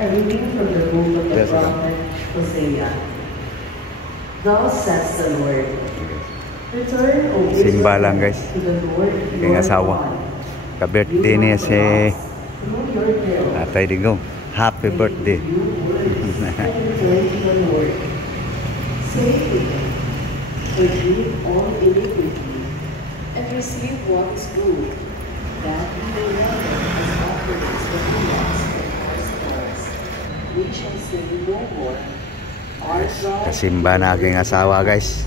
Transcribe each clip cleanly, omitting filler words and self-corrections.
A reading from the book of the prophet Hosea. Thus says the Lord, return, O Simba lang Israel, guys. to the Lord Kaya your asawa. God. Ka-birthday niya si Tatay Digong. Happy birthday. Say to him, forgive all iniquity, and receive what is good, that we may render as offerings the freedoms of our souls. We shall say no more, our God. Kasimba na aking asawa guys.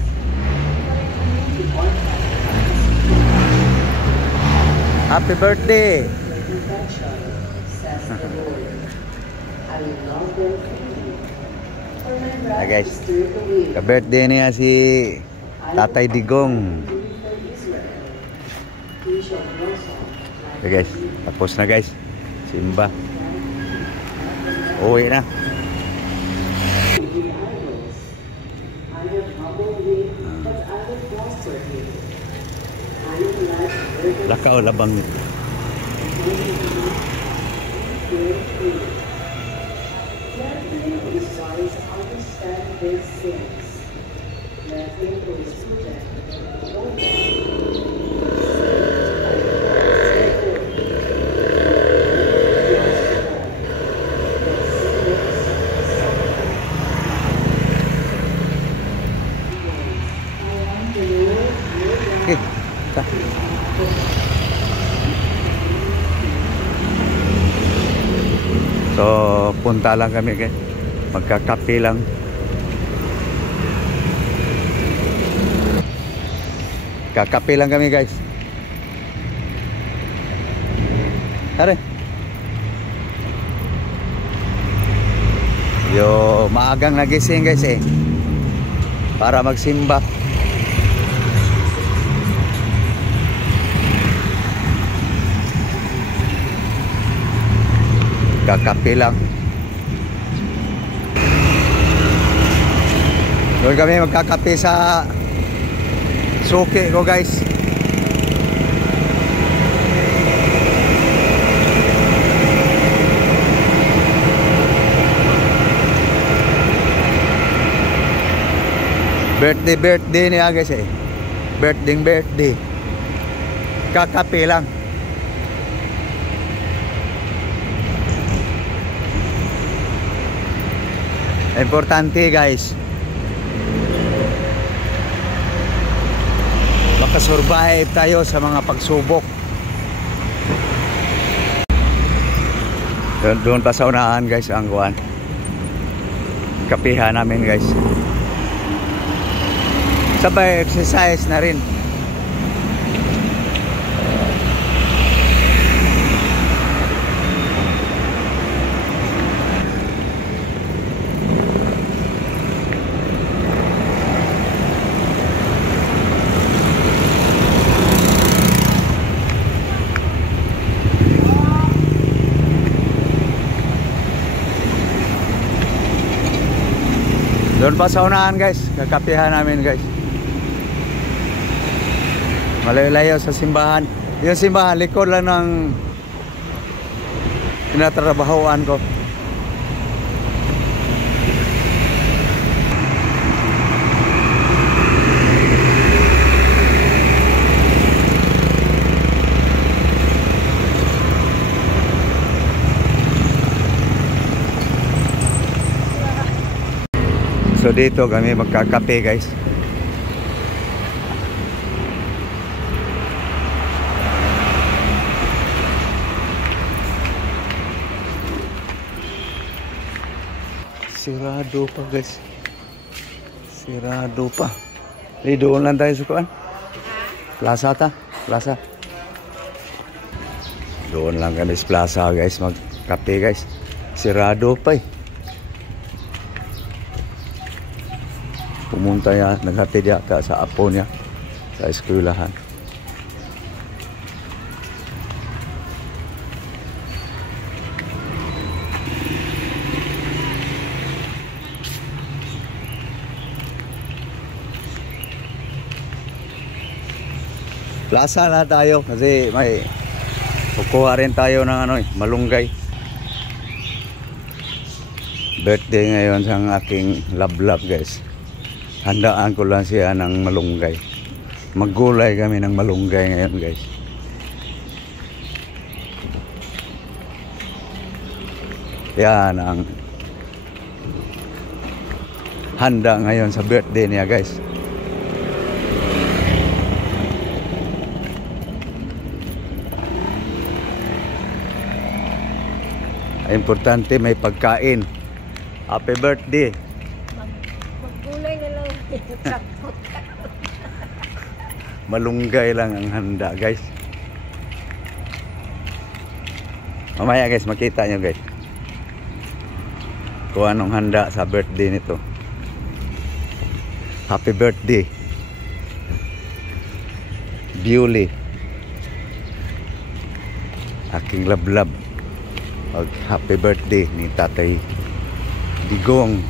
Happy birthday! Guys, ka-birthday niya si Tatay Digong. Guys, tapos na guys. Simba. Uwi na. Lakaw labang nito. So, punta lang kami guys. Magkakape lang. Kakape lang kami guys. Are. Yo, maagang nagising guys eh. Para magsimba. Kakape lang. Doon kami magkakape sa suki ko guys. Birthday niya guys eh. Birthday. Kakape lang. Importante guys, makasurvive tayo sa mga pagsubok. Doon pa sa unahan guys ang kuwan. Kapihan namin guys. Sabay exercise na rin. Doon pa sa unahan guys, kakapihan namin guys. Malayo-layo sa simbahan. Yung simbahan, likod lang ng tinatrabahoan ko. So dito kami magkakape guys. Sirado pa guys. Sirado pa. Doon lang tayo sukuan. Plaza ta. Plaza. Doon lang kami sa plaza guys. Magkape guys. Sirado pa eh. Pumunta niya, naghatid yata sa apo niya sa eskwelahan. Plaza na tayo kasi may kukuha rin tayo ng malunggay. Birthday ngayon sa aking lablab guys. Handaan ko lang siya ng malunggay. Maggulay kami ng malunggay ngayon guys. Yan ang handa ngayon sa birthday niya guys. Importante may pagkain. Happy birthday. Maggulay na lang. Malunggay lang ang handa guys. Mamaya guys makita nyo guys kung anong handa sa birthday nito. Happy birthday Bewley, aking lablab. Happy birthday ni Tatay Digong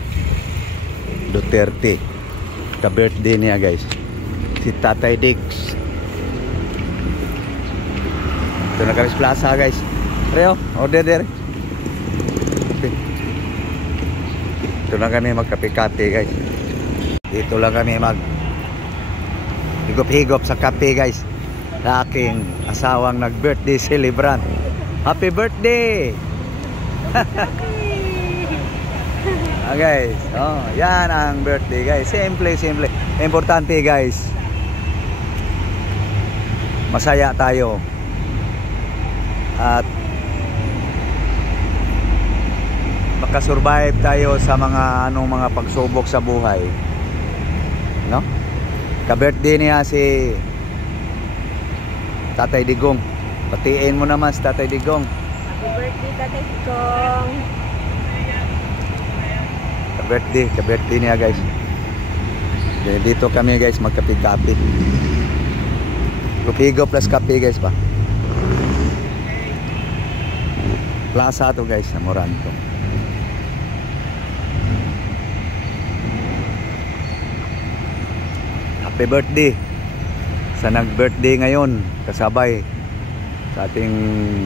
Duterte. Ka birthday niya guys, si Tatay Diggs. Ito na kami sa plaza guys. Reo, order there. Okay. Ito lang kami magkape-kape guys. Dito lang kami mag higop-higop sa kape guys. Sa aking asawang nag-birthday celebrant. Happy birthday! Guys, yan ang birthday guys. Simple. Importante guys, masaya tayo at makasurvive tayo sa mga mga pagsubok sa buhay, no? Ka-birthday niya si Tatay Digong. Batiin mo naman si Tatay Digong. Happy birthday, Tatay Digong. Ka-birthday niya guys. Dito kami guys magkape-kape. Kupigo plus kape guys pa. Plaza to guys sa Moranto. Happy birthday sa nag-birthday ngayon, kasabay sa ating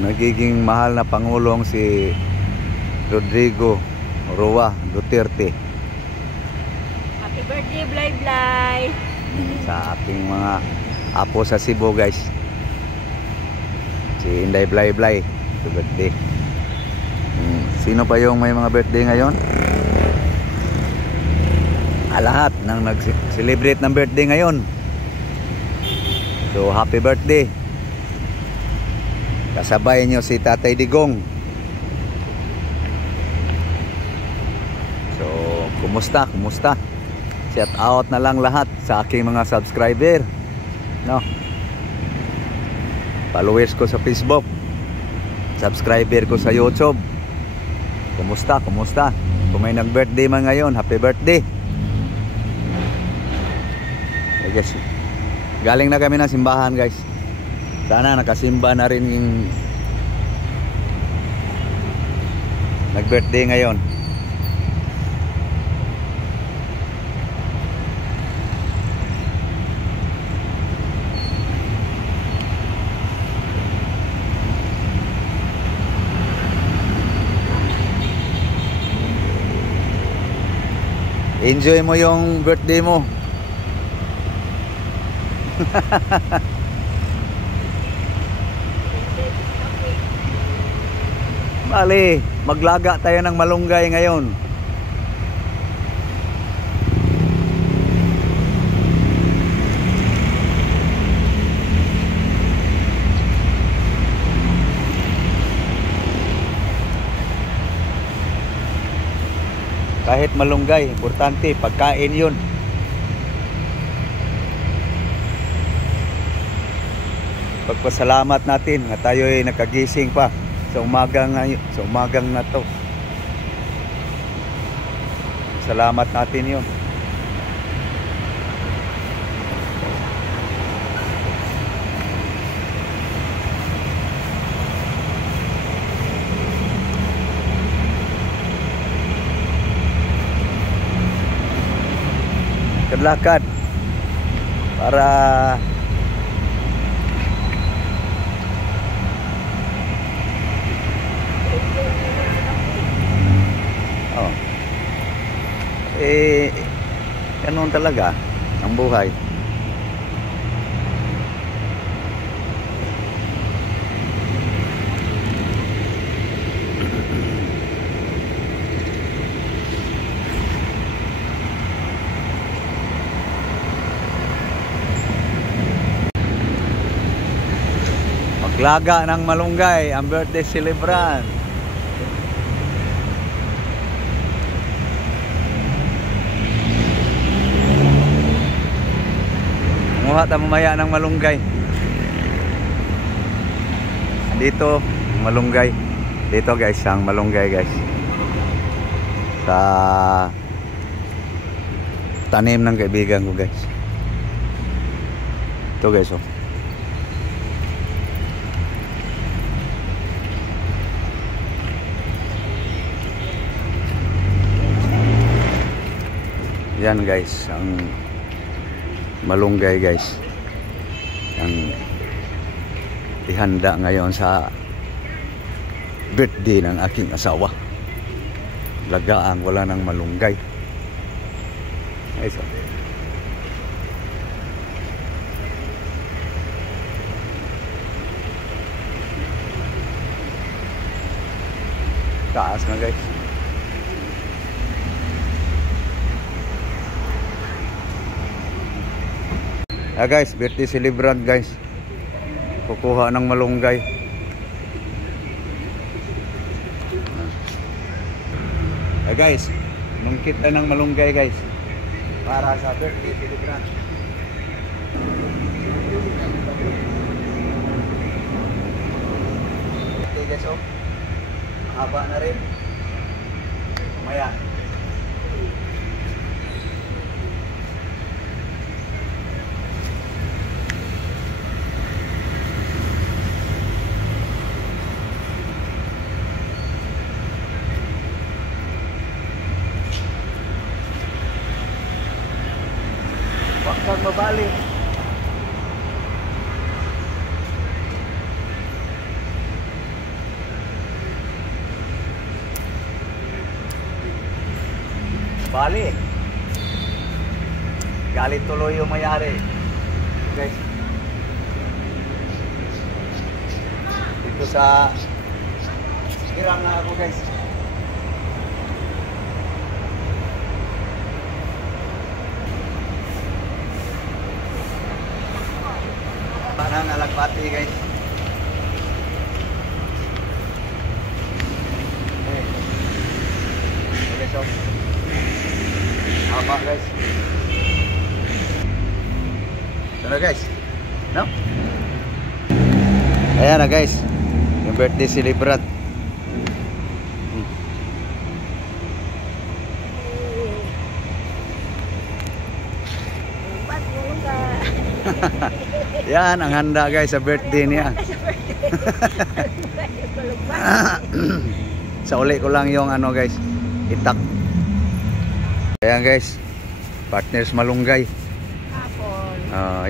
nagiging mahal na Pangulong si Rodrigo Roa Duterte. Happy birthday, Blay. Sa ating mga apo sa Cebu guys, si Inday Blay. Happy birthday. Sino pa yung may mga birthday ngayon? Lahat nang nag-celebrate ng birthday ngayon. So happy birthday. Kasabay nyo si Tatay Digong. So kumusta? Shout out na lang lahat sa aking mga subscriber, no? Followers ko sa Facebook, subscriber ko sa YouTube. Kumusta? Kung may nag-birthday man ngayon, happy birthday. Guys, galing na kami ng simbahan guys. Sana nakasimba na rin yung nag-birthday ngayon. Enjoy mo yung birthday mo. Bali, maglaga tayo ng malunggay ngayon. Kahit malunggay, importante, pagkain yun. Pagpasalamat natin na tayo ay nakagising pa sa umagang na to. Salamat natin yun. Kadlakad para Eh, ganun talaga ang buhay. Maglaga ng malunggay ang birthday celebrant. Kumuha tayo mamaya ng malunggay. Dito, malunggay. Dito guys, ang malunggay guys. Sa tanim ng kaibigan ko guys. Ito guys oh. Yan guys, ang malunggay guys. Ang ihanda ngayon sa birthday ng aking asawa. Lagaan wala ng malunggay. Ay so. Taas na guys. Guys, birthday celebrant guys. Kukuha ng malunggay. Guys, mungkit tayo ng malunggay guys. Para sa birthday celebrant. Okay guys, oh. Haba na rin. Maya. Kang mabalik. Balik. Galit tuloy yung mayari. Guys. Dito sa hirang na ako guys. Parang alagbati guys. Okay, so haba guys. Ito na guys. No? Ayan na guys. Yung birthday celebrant. Yan ang handa guys sa birthday niya. Sa uli ko lang yung ano guys, itak. Ayan guys, partners malunggay.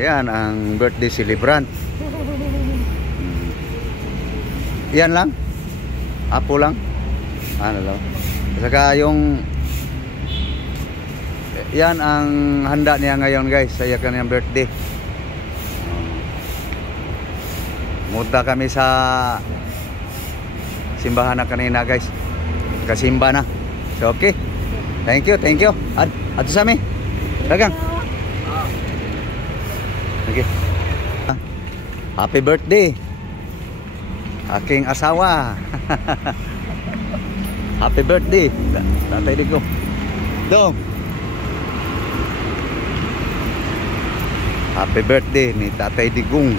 Yan ang birthday celebrant. Yan lang. Apo lang. Ano lang. Saka yung yan ang handa niya ngayon guys sa kanyang birthday. Munta kami sa simbahan na kanina guys. Kasimba na. So okay. Thank you. Ato sa amin. Dagang. Okay. Happy birthday. Aking asawa. Happy birthday. Tatay Digo. Dong. Happy birthday ni Tatay Digong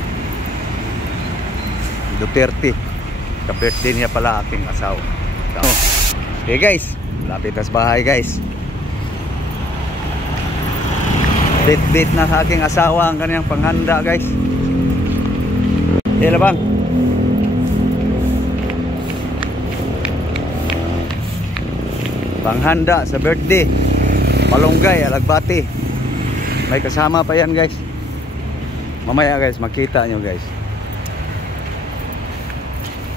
Duterte. Ka-birthday niya pala aking asawa. So, okay guys, lapit na sa bahay guys. Bit-bit na sa aking asawa ang kanyang panghanda guys. Hila bang? Panghanda sa birthday. Malunggay, alagbati. May kasama pa yan guys. Mamaya guys, makita nyo guys.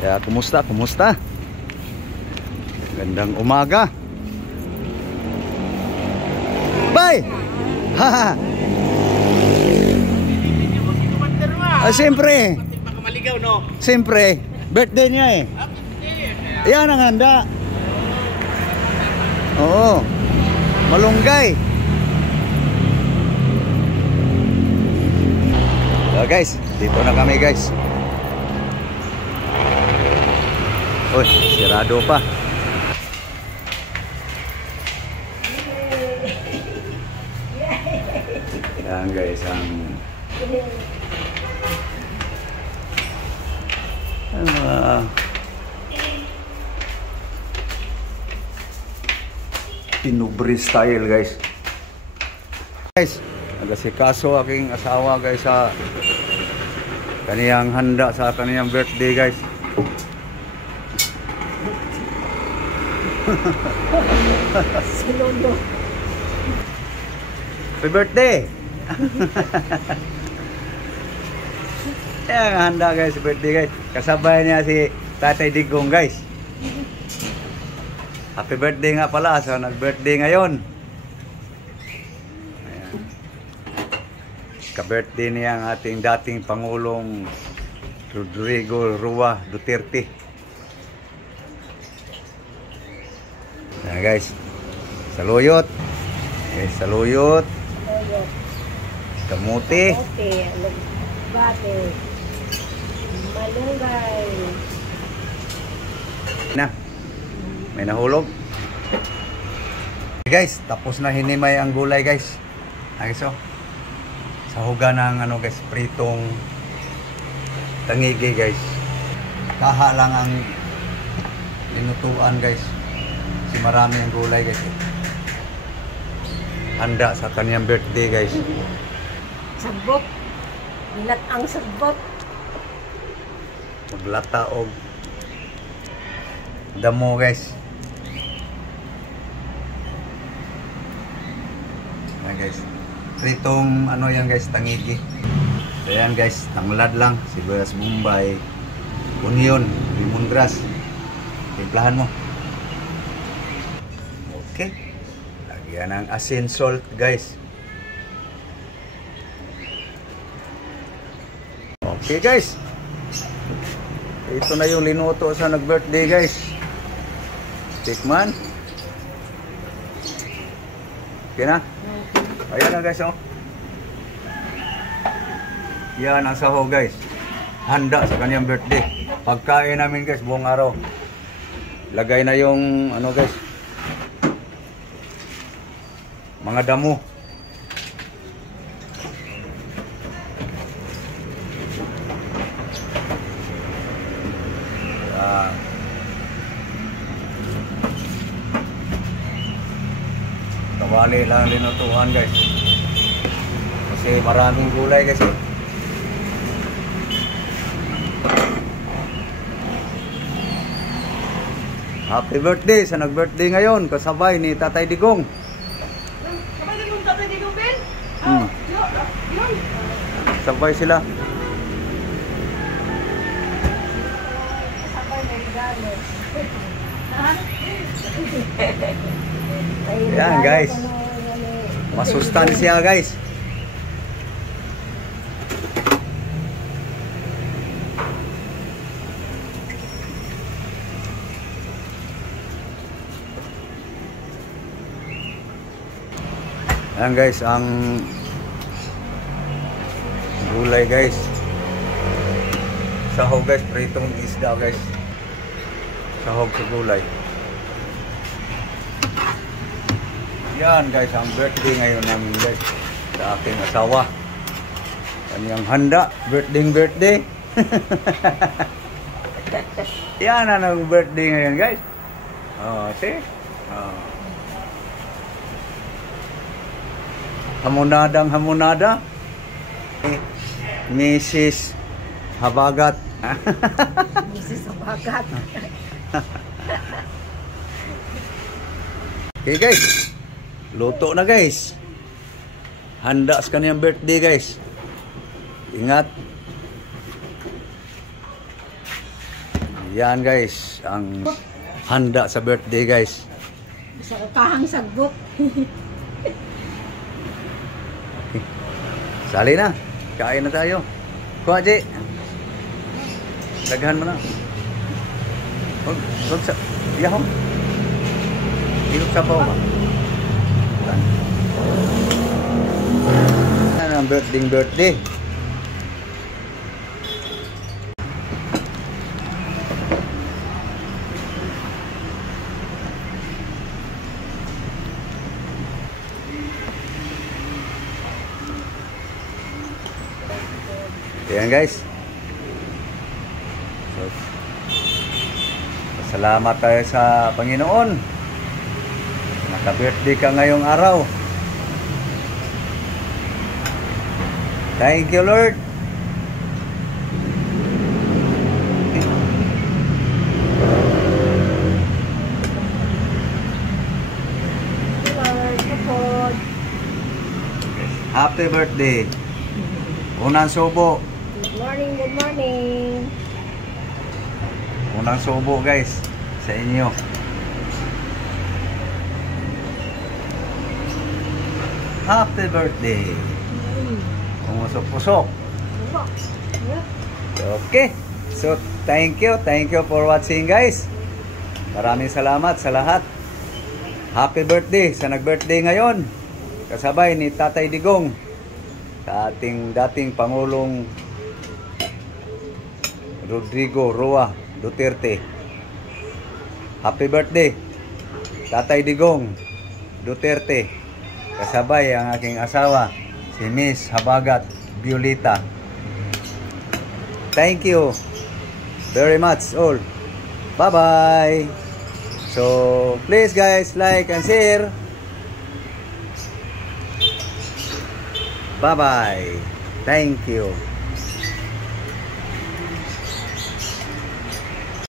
Kaya kumusta? Gandang umaga. Bye! Haha! Siyempre. Maligaw, no? Siyempre. Birthday niya eh. Yan ang handa. Oo. Malunggay. So guys, dito na kami guys. Uy, sirado pa. Yan guys, ang Pinubri style guys. Guys, nagasikaso aking asawa guys sa kaniyang handa sa kaniyang birthday guys. Silondo. Happy birthday! Yan ang handa guys, birthday guys. Kasabay niya si Tatay Digong guys. Happy birthday nga pala, so nag-birthday ngayon. Ayan. Ka-birthday niya ang ating dating Pangulong Rodrigo Roa Duterte. Ayan guys, saluyot. Okay, saluyot. Kamuti. Okay, bate. Malunggay. Na. May nahulog. Okay guys, tapos na hinimay ang gulay guys. Okay, so sahugan ng ano guys, pritong tangigi guys. Kaha lang ang linutuan guys. Kasi marami ang gulay guys. Handa sa kaniyang birthday guys. Sagbot. Bilat ang sagbot. Maglata og damo guys. Ayan guys. Pritong ano yan guys, tangigi. Ayan guys, tanglad lang, sibuyas Bombay, onion, lemongrass. Timplahan mo. Okay. Lagyan ng asin, salt guys. Okay guys. Ito na yung linuto sa nag-birthday guys. Tikman. Okay na? Ayan na guys oh. Yan ang saho guys. Handa sa kanyang birthday. Pagkain namin guys buong araw. Lagay na yung ano guys, mga damo. Kawali lang linutuhan guys. Kasi maraming gulay kasi. Happy birthday sa nag-birthday ngayon kasabay ni Tatay Digong. Sabay na yung Tatay Digong, Ben? Yun. Sabay sila. Sabay na regalo. Yan guys. Masustansya guys. Yan guys, ang gulay guys. Sahog guys, pritong isda guys. Sahog sa gulay. Yan guys, ang birthday ngayon namin guys sa aking asawa. Kanyang handa, birthday. Yan ang birthday ngayon guys. Oh, see? Oh. Hamunada. Mrs. Habagat. Mrs. Habagat. Okay guys. Luto na guys. Handa sa kaniyang birthday guys. Ingat. Yan guys, ang handa sa birthday guys. Isa kahang sagbot. Sali na. Kain na tayo. Kuha, Ji. Daghan mo na. Huwag sa... Iyahong. Iyok sa pa ba? Ano ang birthday? Ayan guys. So, salamat tayo sa Panginoon. Naka-birthday ka ngayong araw. Thank you, Lord. Happy birthday. Unang subo. Good morning, good morning. Unang subo guys sa inyo. Happy birthday. Pumusok-pusok. Okay. So, thank you for watching guys. Maraming salamat sa lahat. Happy birthday sa nag-birthday ngayon. Kasabay ni Tatay Digong, sa ating dating Pangulong Rodrigo Roa Duterte. Happy birthday, Tatay Digong Duterte. Kasabay ang aking asawa, si Miss Habagat Violeta. Thank you very much all. Bye-bye. So, please guys, like and share. Bye-bye. Thank you.